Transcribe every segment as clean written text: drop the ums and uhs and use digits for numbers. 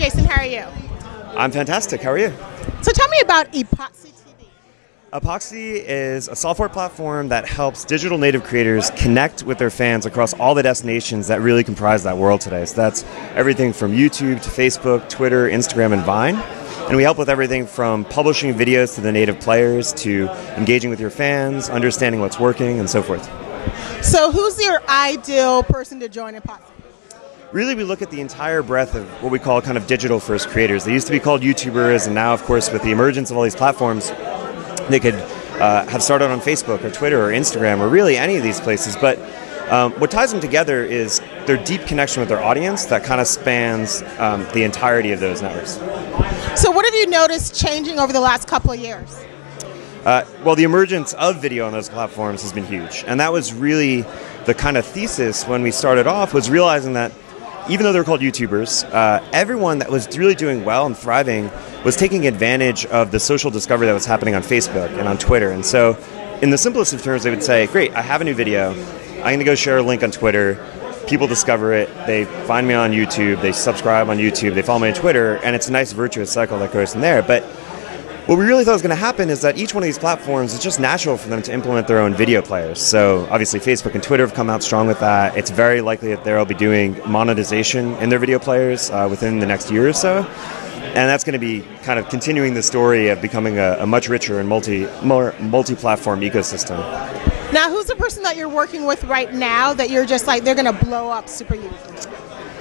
Jason, how are you? I'm fantastic. How are you? So tell me about EpoxyTV. Epoxy is a software platform that helps digital native creators connect with their fans across all the destinations that really comprise that world today. So that's everything from YouTube to Facebook, Twitter, Instagram, and Vine. And we help with everything from publishing videos to the native players to engaging with your fans, understanding what's working, and so forth. So who's your ideal person to join Epoxy? Really, we look at the entire breadth of what we call kind of digital-first creators. They used to be called YouTubers, and now, of course, with the emergence of all these platforms, they could have started on Facebook or Twitter or Instagram or really any of these places. But what ties them together is their deep connection with their audience that kind of spans the entirety of those networks. So what have you noticed changing over the last couple of years? Well, the emergence of video on those platforms has been huge. And that was really the kind of thesis when we started off, was realizing that even though they're called YouTubers, everyone that was really doing well and thriving was taking advantage of the social discovery that was happening on Facebook and on Twitter. And so in the simplest of terms, they would say, great, I have a new video. I'm going to go share a link on Twitter. People discover it. They find me on YouTube. They subscribe on YouTube. They follow me on Twitter. And it's a nice virtuous cycle that goes from there. But what we really thought was going to happen is that each one of these platforms, it's just natural for them to implement their own video players. So obviously Facebook and Twitter have come out strong with that. It's very likely that they'll be doing monetization in their video players within the next year or so. And that's going to be kind of continuing the story of becoming a much richer and multi-platform ecosystem. Now, who's the person that you're working with right now that you're just like, they're going to blow up super huge?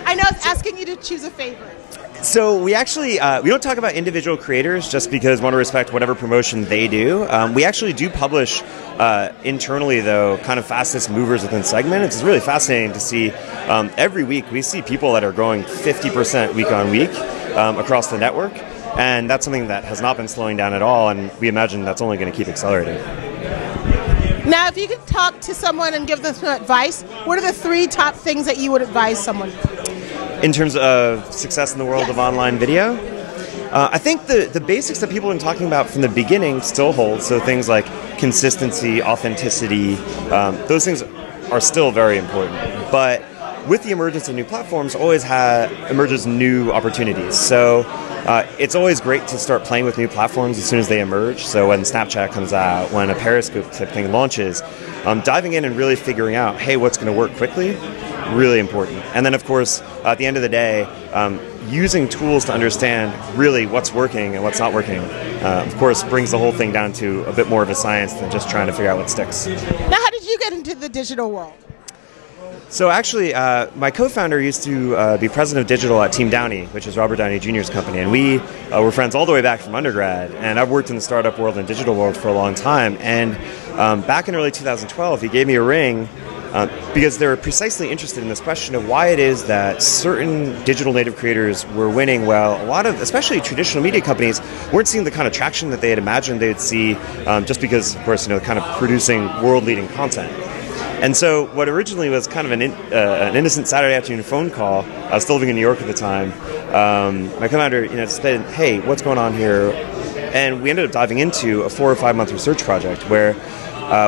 I know it's asking you to choose a favorite. So we actually, we don't talk about individual creators just because we want to respect whatever promotion they do. We actually do publish internally, though, kind of fastest movers within segment. It's really fascinating to see every week we see people that are growing 50% week on week across the network. And that's something that has not been slowing down at all. And we imagine that's only going to keep accelerating. Now, if you could talk to someone and give them some advice, what are the 3 top things that you would advise someone? In terms of success in the world of online video, I think the basics that people have been talking about from the beginning still hold. So things like consistency, authenticity, those things are still very important. But with the emergence of new platforms, always emerges new opportunities. So it's always great to start playing with new platforms as soon as they emerge. So when Snapchat comes out, when a Periscope type thing launches, diving in and really figuring out, hey, what's going to work quickly, really important. And then, of course, at the end of the day, using tools to understand really what's working and what's not working, of course, brings the whole thing down to a bit more of a science than just trying to figure out what sticks. Now, how did you get into the digital world? So actually, my co-founder used to be president of digital at Team Downey, which is Robert Downey Jr.'s company, and we were friends all the way back from undergrad. And I've worked in the startup world and digital world for a long time. And back in early 2012, he gave me a ring because they were precisely interested in this question of why it is that certain digital native creators were winning well. A lot of, especially traditional media companies, weren't seeing the kind of traction that they had imagined they would see just because, of course, kind of producing world-leading content. And so what originally was kind of an innocent Saturday afternoon phone call, I was still living in New York at the time, my co-founder said, hey, what's going on here? And we ended up diving into a 4 or 5 month research project where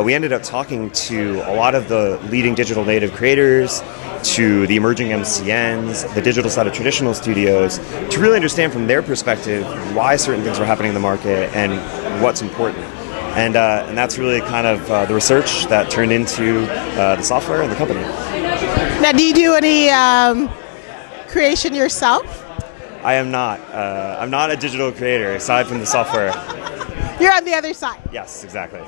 we ended up talking to a lot of the leading digital native creators, to the emerging MCNs, the digital side of traditional studios, to really understand from their perspective why certain things are happening in the market and what's important. And that's really kind of the research that turned into the software and the company. Now, do you do any creation yourself? I am not. I'm not a digital creator, aside from the software. You're on the other side. Yes, exactly.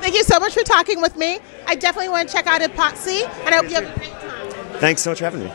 Thank you so much for talking with me. I definitely want to check out Epoxy, and I hope you have a great time. Thanks so much for having me.